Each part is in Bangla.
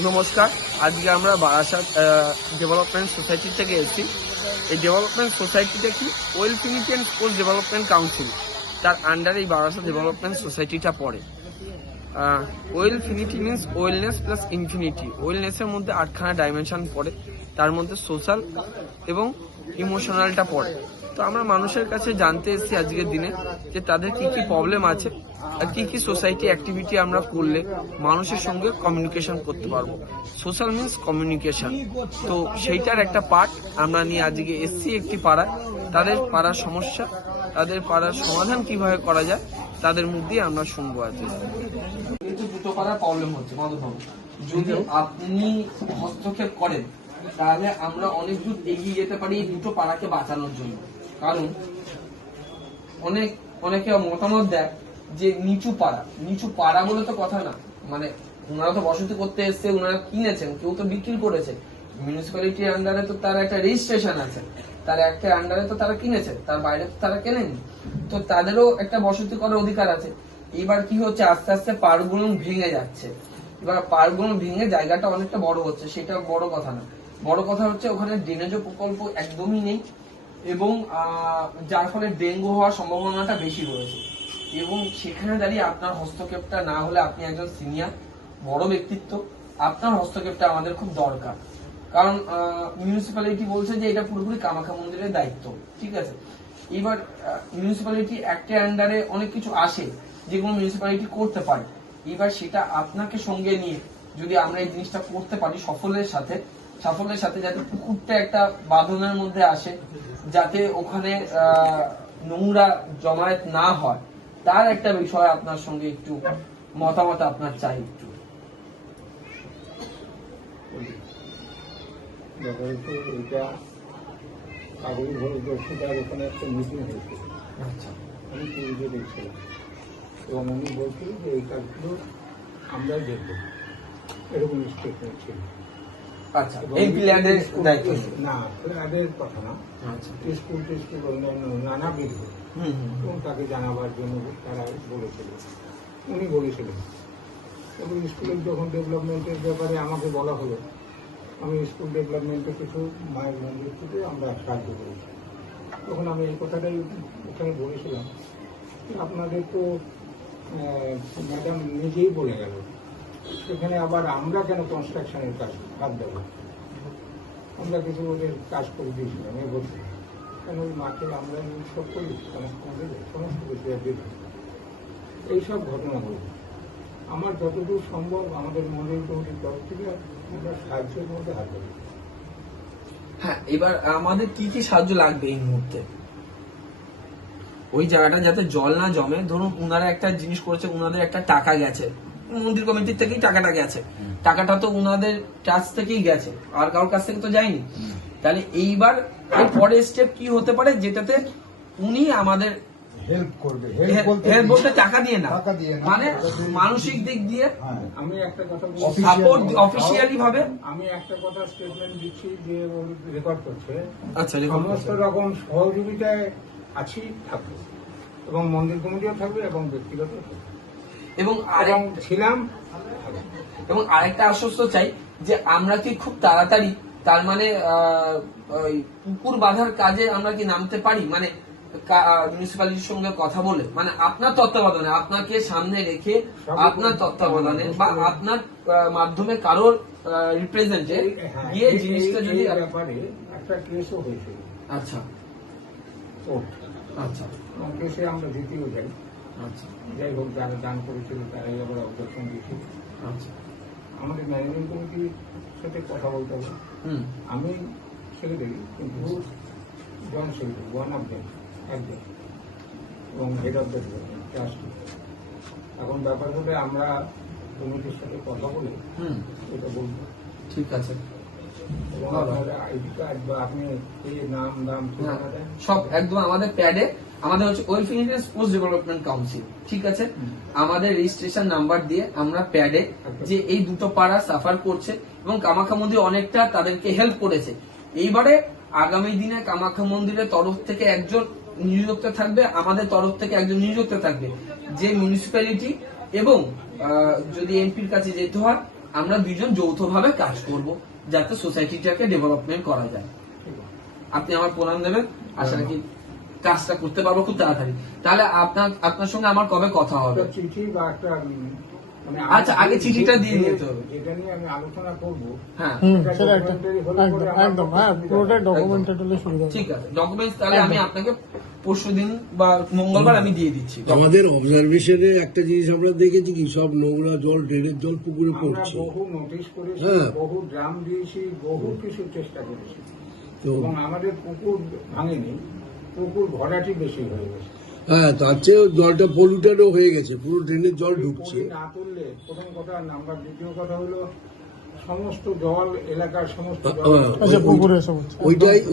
নমস্কার। আজকে আমরা বারাসাত ডেভেলপমেন্ট সোসাইটি থেকে এসেছি। এই ডেভেলপমেন্ট সোসাইটিটা কি ওয়েলফিনিটি অ্যান্ড স্পোর্টস ডেভেলপমেন্ট কাউন্সিল, তার আন্ডারে এই বারাসাত ডেভেলপমেন্ট সোসাইটিটা পড়ে। ওয়েলফিনিটি মিনস ওয়েলনেস প্লাস ইনফিনিটি। ওয়েলনেসের মধ্যে 8খানা ডাইমেনশন পড়ে, তার মধ্যে সোশ্যাল এবং ইমোশনালটা পড়ে। তো আমরা মানুষের কাছে জানতে এসেছি আজকের দিনে যে তাদের কি কি প্রবলেম আছে আর কি কি সোসাইটি অ্যাক্টিভিটি আমরা করলে মানুষের সঙ্গে কমিউনিকেশন করতে পারবো। সোশ্যাল মিনস কমিউনিকেশন, তো সেইটার একটা পার্ট আমরা নিয়ে আজকে এসেছি একটি পাড়ায়। তাদের পাড়ার সমস্যা, তাদের পাড়ার সমাধান কিভাবে করা যায় তাদের মধ্যে আমরা শুনবো আজকে। কিন্তু দুটো পাড়ার প্রবলেম হচ্ছে মাদুধন, যদি আপনি হস্তক্ষেপ করেন তাহলে আমরা অনেক দূর এগিয়ে যেতে পারি এই দুটো পাড়াকে বাঁচানোর জন্য। কারণ অনেকে মতামত দেয় যে নিচু পাড়া বলে তো কথা না, মানে ওনারা তো বসতি করতে এসছে, ওনারা কিনেছেন, কেউ তো বিক্রি করেছে। মিউনিসিপ্যালিটির আন্ডারে তো তার একটা রেজিস্ট্রেশন আছে, তার একটা আন্ডারে তো তারা কিনেছে, তার বাইরে তো তারা কেনেনি, তো তাদেরও একটা বসতি করার অধিকার আছে। এবার কি হচ্ছে, আস্তে আস্তে পাড়গুলো ভেঙে যাচ্ছে। এবার পাড়গুলো ভেঙে জায়গাটা অনেকটা বড় হচ্ছে, সেটা বড় কথা না। বড় কথা হচ্ছে ওখানে ড্রেনেজ প্রকল্প একদমই নেই, এবং যার ফলে ডেঙ্গু হওয়ার সম্ভাবনাটা বেশি রয়েছে। এবং সেখানে দাঁড়িয়ে আপনার হস্তক্ষেপটা না হলে, আপনি একজন সিনিয়র বড় ব্যক্তিত্ব, আপনার হস্তক্ষেপটা আমাদের খুব দরকার। কারণ মিউনিসিপ্যালিটি বলছে যে এটা পুরোপুরি কামাখ্যা মন্দিরের দায়িত্ব, ঠিক আছে। এবার মিউনিসিপ্যালিটি অ্যাক্টের আন্ডারে অনেক কিছু আসে যেগুলো মিউনিসিপ্যালিটি করতে পারে। এবার সেটা আপনাকে সঙ্গে নিয়ে যদি আমরা এই জিনিসটা করতে পারি সাফল্যের সাথে, যাতে পুকুরটা একটা বাঁধনের মধ্যে আসে, যাতে ওখানে নোংরা জমায়েত না হয়, তার একটা বিষয় আপনার সঙ্গে একটু মতামত আপনার চাই একটু। এটা কাগজ দর্শিতার ওখানে একটা মিটিং হয়েছে, আচ্ছা, আমি টিভিতে দেখছিলাম, এবং উনি বলছিল যে এই কাজগুলো আমরা দেখবো, এরকম স্টেটমেন্ট ছিল। আচ্ছা, এই প্ল্যানের দায়িত্ব না, প্ল্যানের কথা না, আচ্ছা, স্কুল অন্যান্য নানাবিধ, এবং তাকে জানাবার জন্য তারা বলেছিল, উনি বলেছিলেন। এবং স্কুলের যখন ডেভেলপমেন্টের ব্যাপারে আমাকে বলা হলো, আমি স্কুল ডেভেলপমেন্টে কিছু মায়ের মন্দির থেকে আমরা সাহায্য করেছি। তখন আমি এই কথাটাই ওখানে বলেছিলাম, আপনাদের তো ম্যাডাম নিজেই বলে গেল, সেখানে আবার আমরা কেন কনস্ট্রাকশনের কাজ হাত দেবো? আমরা কিছু ওদের কাজ করে দিয়েছিলাম, এই বলছি কেন ওই মাঠে আমরা সব করি, সমস্ত কিছু এইসব ঘটনাগুলো আমার যতদূর সম্ভব আমাদের মন্দির কমিটির তরফ থেকে আমরা সাহায্যের মধ্যে হাত দেবো। হ্যাঁ, এবার আমাদের কি কি সাহায্য লাগবে এই মুহূর্তে? ওই জায়গাটা যাতে জল না জমে, ধরুন উনারা একটা জিনিস করেছে, উনাদের একটা টাকা গেছে, মন্দির কমিটির থেকেই টাকাটা গেছে, টাকাটা তো উনাদের কাছ থেকেই গেছে, আর কারোর কাছ থেকে তো যায়নি। তাহলে এইবার এর পরের স্টেপ কি হতে পারে, যেটাতে উনি আমাদের হেল্প করবে, হেল্প বলতে টাকা দিয়ে না, মানে মানসিক দিক দিয়ে। আমি একটা কথা সাপোর্ট অফিসিয়ালি ভাবে আমি একটা কথা স্টেটমেন্ট দিচ্ছি যে রেকর্ড করছে। আচ্ছা, সমস্ত রকম সহযোগিতায় আছি, থাকবে, এবং মন্দির কমিটিও থাকবে এবং ব্যক্তিগত এবং ছিলাম। এবং আরেকটা আশ্বস্ত চাই যে আমরা কি খুব তাড়াতাড়ি, তার মানে পুকুর বাঁধার কাজে আমরা কি নামতে পারি, মানে মিউনিসিপ্যালিটির সঙ্গে কথা বলে, মানে আপনার তত্ত্বাবধানে, আপনাকে সামনে রেখে আপনার তত্ত্বাবধানে বা আপনার মাধ্যমে কারোর রিপ্রেজেন্টে গিয়ে জিনিসটা যদি ব্যাপারে একটা কেসও হয়েছিল। আচ্ছা আচ্ছা, কেসে আমরা জিতেও যাই। আচ্ছা, যাই হোক, যারা দান করেছিল তারাই আবার অবজেকশন দিয়েছিল। আচ্ছা, আমাদের ম্যানেজিং কমিটির সাথে কথা বলতে হবে। আমি সেক্রেটারি, কিন্তু জন সেক্রেটারি, ওয়ান অফ দেম, একজন, এবং হেড অফ দ্য ট্রাস্টি। এখন ব্যাপার হলে আমরা কমিটির সাথে কথা বলে এটা বলবো। ঠিক আছে, আইডি কার্ড বা আপনি নাম দাম সব একদম আমাদের প্যাডে, আমাদের হচ্ছে ওয়েলফেয়ার স্পোর্টস ডেভেলপমেন্ট কাউন্সিল, ঠিক আছে। আমাদের রেজিস্ট্রেশন নাম্বার দিয়ে আমরা প্যাডে যে এই দুটো পাড়া সাফার করছে এবং কামাখ্যা মন্দির অনেকটা তাদেরকে হেল্প করেছে। এইবারে আগামী দিনে কামাখ্যা মন্দিরের তরফ থেকে একজন নিযুক্ত থাকবে, আমাদের তরফ থেকে একজন নিযুক্ত থাকবে, যে মিউনিসিপ্যালিটি এবং যদি এমপির কাছে যেতে হয় আমরা দুজন যৌথভাবে কাজ করব যাতে সোসাইটিটাকে ডেভেলপমেন্ট করা যায়। ঠিক আছে। আপনি আমার প্রণাম দেবেন, আশা রাখি কাজটা করতে পারবো খুব তাড়াতাড়ি। তাহলে আপনার সঙ্গে আমার কবে কথা হবে? একটা চিঠি বা একটা মানে আচ্ছা, আগে চিঠিটা দিয়ে নিতে হবে। যেটা নিয়ে আমি আলোচনা করবো, হ্যাঁ সেটা একটা একদম হ্যাঁ, পুরোটাই ডকুমেন্টেড হলে সুবিধা হবে। ঠিক আছে, ডকুমেন্টস তাহলে আমি আপনাকে পরশুদিন বা মঙ্গলবার আমি দিয়ে দিচ্ছি। আমাদের অবজারভেশনে একটা জিনিস আমরা দেখেছি কি সব নোংরা জল, ড্রেনের জল পুকুরে আমরা পড়ছে। বহু নোটিশ করেছি, হ্যাঁ। বহু ড্রাম দিয়েছি, বহু কিছু চেষ্টা করেছি, তো এবং আমাদের পুকুর ভাঙেনি, পুকুর ভরাটি বেশি হয়ে গেছে। হ্যাঁ, তার চেয়ে জলটা পলিউটেডও হয়ে গেছে, পুরো ড্রেনের জল ঢুকছে। পলি না তুললে প্রথম কথা, নাম্বার দ্বিতীয় কথা হলো সমস্ত জল এলাকার সমস্ত জল আচ্ছা, পুকুরে এসে হচ্ছে।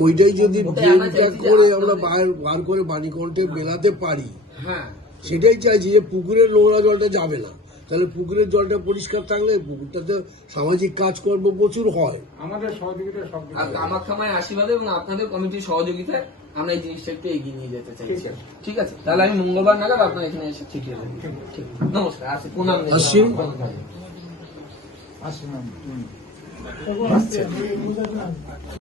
ওইটাই যদি ওটাই আমরা ড্রেনটা চাইছি যে করে আপনাদের- আমরা বার করে বাণীকণ্ঠে মেলাতে পারি, হ্যাঁ, সেটাই চাইছি যে পুকুরের নোংরা জলটা যাবে না। তাহলে পুকুরের জলটা পরিষ্কার থাকলে পুকুরটাতে সামাজিক কাজকর্ম প্রচুর হয়। আমাদের সহযোগিতা সব আর কামাখ্যামায় আশীর্বাদে এবং আপনাদের কমিটির সহযোগিতায় আমরা এই জিনিসটা একটু এগিয়ে নিয়ে যেতে চাইছি। ঠিক আছে। ঠিক আছে, তাহলে আমি মঙ্গলবার নাগাদ আপনার এখানে এসে চিঠি দেবো। ঠিক, নমস্কার, আসি, প্রণাম নেবেন। আসছি। আসি ম্যাম। তখন আসছে,